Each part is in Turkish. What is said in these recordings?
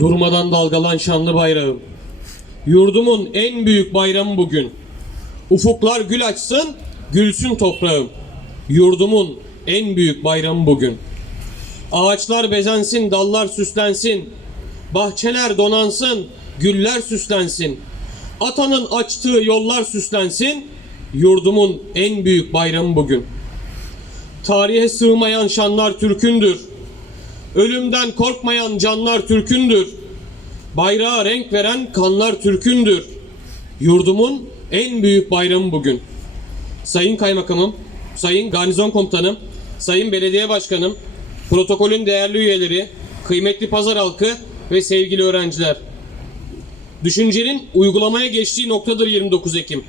Durmadan dalgalan şanlı bayrağım. Yurdumun en büyük bayramı bugün. Ufuklar gül açsın, gülsün toprağım. Yurdumun en büyük bayramı bugün. Ağaçlar bezensin, dallar süslensin. Bahçeler donansın, güller süslensin. Atanın açtığı yollar süslensin. Yurdumun en büyük bayramı bugün. Tarihe sığmayan şanlar Türk'ündür. Ölümden korkmayan canlar Türk'ündür. Bayrağa renk veren kanlar Türk'ündür. Yurdumun en büyük bayramı bugün. Sayın Kaymakamım, Sayın Garnizon Komutanım, Sayın Belediye Başkanım, protokolün değerli üyeleri, kıymetli pazar halkı ve sevgili öğrenciler. Düşüncenin uygulamaya geçtiği noktadır 29 Ekim.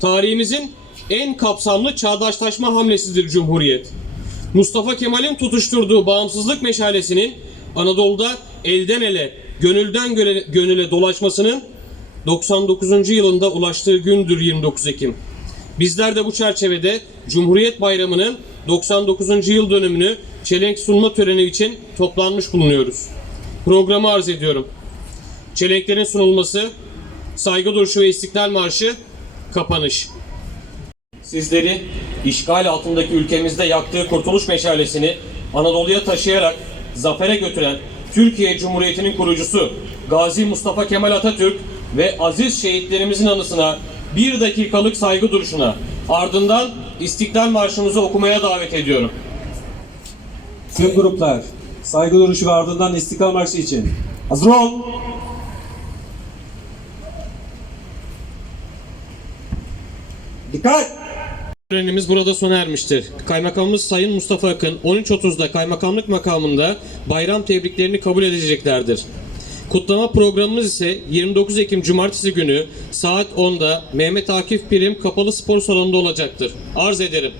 Tarihimizin en kapsamlı çağdaşlaşma hamlesidir Cumhuriyet. Mustafa Kemal'in tutuşturduğu bağımsızlık meşalesinin Anadolu'da elden ele, gönülden göle, gönüle dolaşmasının 99. yılında ulaştığı gündür 29 Ekim. Bizler de bu çerçevede Cumhuriyet Bayramı'nın 99. yıl dönümünü çelenk sunma töreni için toplanmış bulunuyoruz. Programı arz ediyorum. Çelenklerin sunulması, saygı duruşu ve istiklal marşı, kapanış. Sizleri işgal altındaki ülkemizde yaktığı kurtuluş meşalesini Anadolu'ya taşıyarak zafere götüren Türkiye Cumhuriyeti'nin kurucusu Gazi Mustafa Kemal Atatürk ve aziz şehitlerimizin anısına bir dakikalık saygı duruşuna ardından İstiklal Marşımızı okumaya davet ediyorum. Tüm gruplar saygı duruşu ve ardından İstiklal Marşı için. Hazır ol. Dikkat! Törenimiz burada sona ermiştir. Kaymakamımız Sayın Mustafa Akın 13.30'da kaymakamlık makamında bayram tebriklerini kabul edeceklerdir. Kutlama programımız ise 29 Ekim Cumartesi günü saat 10'da Mehmet Akif Prim Kapalı Spor Salonu'nda olacaktır. Arz ederim.